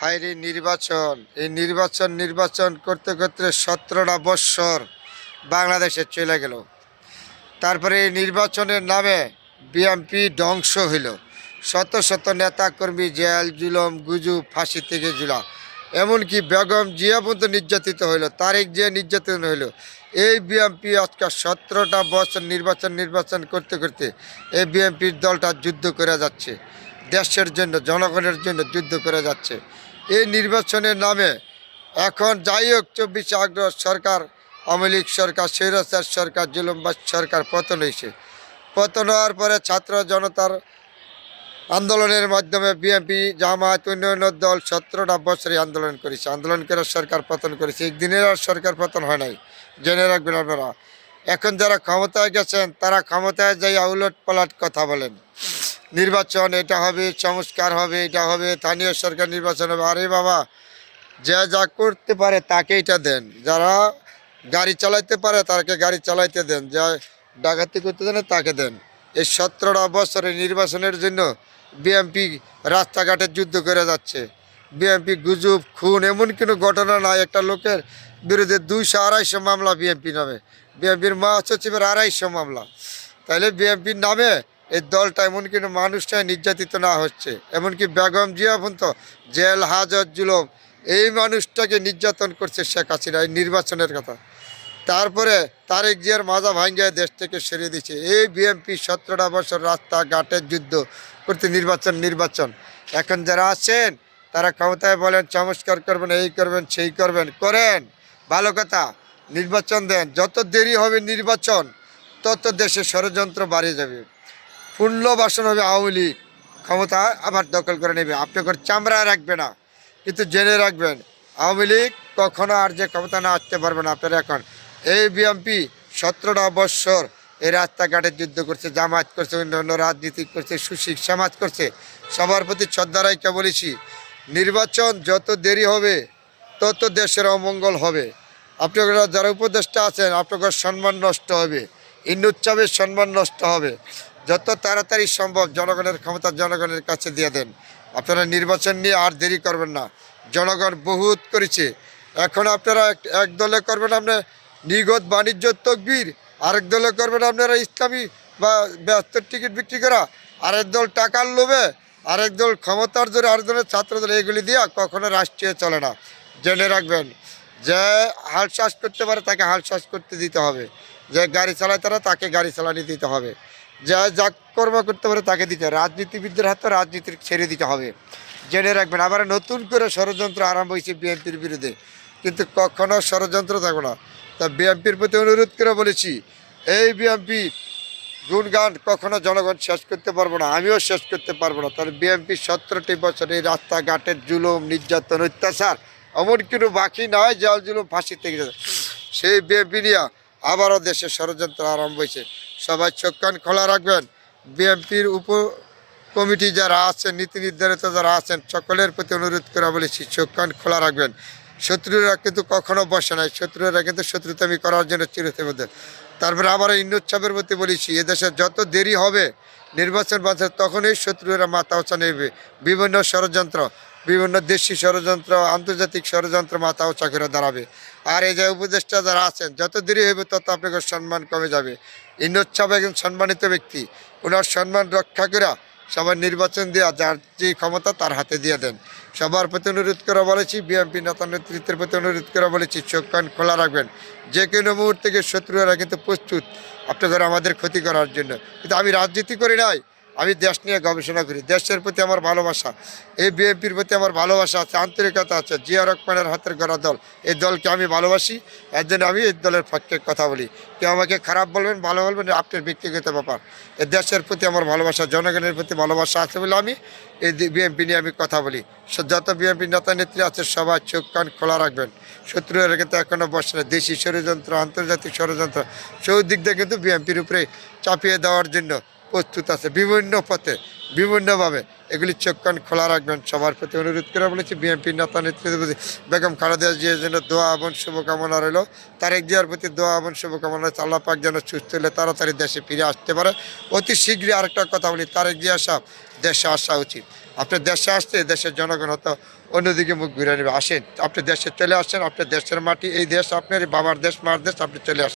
হায়রে নির্বাচন, এই নির্বাচন করতে করতে 17টা বৎসর বাংলাদেশে চলে গেল। তারপরে এই নির্বাচনের নামে বিএনপি ধ্বংস হইল। শত শত নেতাকর্মী জেল জুলম গুজব ফাঁসি থেকে ঝুলা, এমনকি বেগম জিয়া পর্যন্ত নির্যাতিত হইল, তারেক জিয়া নির্যাতন হইল। এই বিএনপি আজকে 17টা বছর নির্বাচন করতে করতে এই বিএনপির দলটা যুদ্ধ করে যাচ্ছে, দেশের জন্য জনগণের জন্য যুদ্ধ করে যাচ্ছে এই নির্বাচনের নামে। এখন যাই হোক, 24 আগস্ট সরকার, আওয়ামী লীগ সরকার, স্বৈরাচার সরকার, জুলুমবাজ সরকার পতন হয়েছে। পতন হওয়ার পরে ছাত্র জনতার আন্দোলনের মাধ্যমে বিএনপি জামায়াত অন্যান্য দল 17টা বছরে আন্দোলন করেছে, আন্দোলন করে সরকার পতন করেছে। একদিনের আর সরকার পতন হয় নাই, জেনে রাখবেন আপনারা। এখন যারা ক্ষমতায় গেছেন তারা ক্ষমতায় যাই উলট পালট কথা বলেন। নির্বাচন এটা হবে, সংস্কার হবে, এটা হবে, স্থানীয় সরকার নির্বাচন হবে। আরে বাবা, যে যা করতে পারে তাকে এটা দেন, যারা গাড়ি চালাইতে পারে তাকে গাড়ি চালাইতে দেন, যা ডাকাতি করতে দেন তাকে দেন। এই 17টা বছরে নির্বাচনের জন্য বিএনপি রাস্তাঘাটে যুদ্ধ করে যাচ্ছে। বিএনপি গুজব খুন এমন কোনো ঘটনা নাই একটা লোকের বিরুদ্ধে 200-250 মামলা বিএনপি নামে, বিএনপির মহাসচিবের 250 মামলা। তাইলে বিএনপির নামে এই দলটা এমন কোনো মানুষটাই নির্যাতিত না হচ্ছে, এমনকি বেগম জিয়া পর্যন্ত জেল হাজত জুলম এই মানুষটাকে নির্যাতন করছে শেখ হাসিনা এই নির্বাচনের কথা। তারপরে তারেক জিয়ার মাজা ভাঙ্গিয়ে দেশ থেকে সরিয়ে দিচ্ছে এই বিএনপি। 17টা বছর রাস্তাঘাটের যুদ্ধ করতে নির্বাচন। এখন যারা আছেন তারা ক্ষমতায় বলেন সংস্কার করবেন, এই করবেন, সেই করবেন, করেন, ভালো কথা, নির্বাচন দেন। যত দেরি হবে নির্বাচন তত দেশে ষড়যন্ত্র বাড়িয়ে যাবে, পুনর্বাসন হবে, আওয়ামী লীগ ক্ষমতা আবার দখল করে নেবে, আপনাদের চামড়া রাখবে না। কিন্তু জেনে রাখবেন, আওয়ামী লীগ কখনো আর যে ক্ষমতা না আসতে পারবে না। আপনারা এখন এই বিএনপি 17টা বৎসর এই রাস্তাঘাটে যুদ্ধ করছে, জামায়াত করছে, অন্যান্য রাজনীতি করছে, সুশীল সমাজ করছে। সবার প্রতি শ্রদ্ধা রাইকা বলেছি, নির্বাচন যত দেরি হবে তত দেশের অমঙ্গল হবে। আপনারা যারা উপদেষ্টা আছেন আপনাদের সম্মান নষ্ট হবে, ইন্নুচ্ছাবের সম্মান নষ্ট হবে। যত তাড়াতাড়ি সম্ভব জনগণের ক্ষমতা জনগণের কাছে দিয়ে দেন। আপনারা নির্বাচন নিয়ে আর দেরি করবেন না, জনগণ বহুত করেছে। এখন আপনারা এক দলে করবেন আপনার নিগত বাণিজ্য তকবির, আরেক দলে করবেন আপনারা ইসলামী বা ব্যস্তের টিকিট বিক্রি করা, আরেক দল টাকার লোভে, আরেক দল ক্ষমতার জোরে, আরেক দলের ছাত্র দল, এগুলি দিয়ে কখনো রাষ্ট্রীয় চলে না। জেনে রাখবেন, যে হাল শ্বাস করতে পারে তাকে হাল শ্বাস করতে দিতে হবে, যে গাড়ি চালায় তারা তাকে গাড়ি চালানি দিতে হবে, যা কর্ম করতে পারে তাকে দিতে হবে। রাজনীতিবিদদের হাতে রাজনীতির ছেড়ে দিতে হবে। জেনে রাখবেন, আবার নতুন করে ষড়যন্ত্র আরম্ভ হয়েছে বিএনপির বিরুদ্ধে, কিন্তু কখনো ষড়যন্ত্র থাকবে না। তা বিএনপির প্রতি অনুরোধ করে বলেছি, এই বিএনপি গুণগান কখনো জনগণ শেষ করতে পারবো না, আমিও শেষ করতে পারবো না। তাহলে বিএনপি 17টি বছর এই রাস্তাঘাটের জুলুম নির্যাতন অত্যাচার এমন কোনো বাকি নয়, জল জুলুম ফাঁসি থেকে যাবে। সেই বিএনপি নিয়ে আবারও দেশে ষড়যন্ত্র আরম্ভ হয়েছে। সবাই চোখ কান খোলা রাখবেন। বিএনপির উপ কমিটি যারা আছেন, নীতি নির্ধারিত যারা আছেন, সকলের প্রতি অনুরোধ করে বলেছি চোখ কান খোলা রাখবেন। শত্রুরা কিন্তু কখনো বসে নাই, শত্রুরা কিন্তু শত্রুতামি করার জন্য চিরতে মধ্যে। তারপরে আবার ইন্নুচ্ছাবের প্রতি বলেছি, এদেশে যত দেরি হবে নির্বাচন বাঁচে তখনই শত্রুরা মাথা উঁচা নেবে। বিভিন্ন ষড়যন্ত্র, বিভিন্ন দেশি ষড়যন্ত্র, আন্তর্জাতিক ষড়যন্ত্র মাথা উঁচা করে দাঁড়াবে। আর এই যে উপদেষ্টা যারা আছেন, যত দেরি হবে তত আপনাদের সম্মান কমে যাবে। ইন্নুচ্ছাব একজন সম্মানিত ব্যক্তি, ওনার সম্মান রক্ষা করে সবার নির্বাচন দেওয়া, যার যে ক্ষমতা তার হাতে দিয়ে দেন। সবার প্রতি অনুরোধ করে বলেছি, বিএনপি নেতা নেতৃত্বের প্রতি অনুরোধ করে বলেছি চোখ কান খোলা রাখবেন। যে কোনো মুহূর্ত থেকে শত্রুরা কিন্তু প্রস্তুত আপনাদের আমাদের ক্ষতি করার জন্য। কিন্তু আমি রাজনীতি করি নাই, আমি দেশ নিয়ে গবেষণা করি। দেশের প্রতি আমার ভালোবাসা, এই বিএনপির প্রতি আমার ভালোবাসা আছে, আন্তরিকতা আছে। জিয়া রহমানের হাতের গড়া দল, এই দলকে আমি ভালোবাসি, এর জন্য আমি এই দলের পক্ষে কথা বলি। কেউ আমাকে খারাপ বলবেন ভালো বলবেন আপনার ব্যক্তিগত ব্যাপার। এই দেশের প্রতি আমার ভালোবাসা, জনগণের প্রতি ভালোবাসা আছে বলে আমি এই বিএনপি নিয়ে আমি কথা বলি। যত বিএনপি নেতা নেত্রী আছে সবাই চোখ কান খোলা রাখবেন। শত্রুরা কিন্তু এখনও বসে না। দেশি ষড়যন্ত্র, আন্তর্জাতিক ষড়যন্ত্র চৌদিক দিয়ে কিন্তু বিএনপির উপরে চাপিয়ে দেওয়ার জন্য প্রস্তুত আছে, বিভিন্ন পথে বিভিন্নভাবে। এগুলি চোখ কান খোলা রাখবেন। সবার প্রতি অনুরোধ করে বলেছি, বিএনপির নেতা নেতৃত্ব বেগম খালেদা জিয়ার জন্য দোয়া এবং শুভকামনা রইল। তারেক জিয়ার প্রতি দোয়া এবং শুভকামনা, আল্লাহ পাক যেন সুস্থ হলে তাড়াতাড়ি দেশে ফিরে আসতে পারে অতি শীঘ্রই। আরেকটা কথা বলি, তারেক জিয়া সাহেব দেশে আসা উচিত। আপনার দেশে আসতে দেশের জনগণ হয়তো অন্যদিকে মুখ ঘুরে নেবে। আসেন, আপনি দেশে চলে আসেন, আপনার দেশের মাটি, এই দেশ আপনার বাবার দেশ, মার দেশ, আপনি চলে আসেন।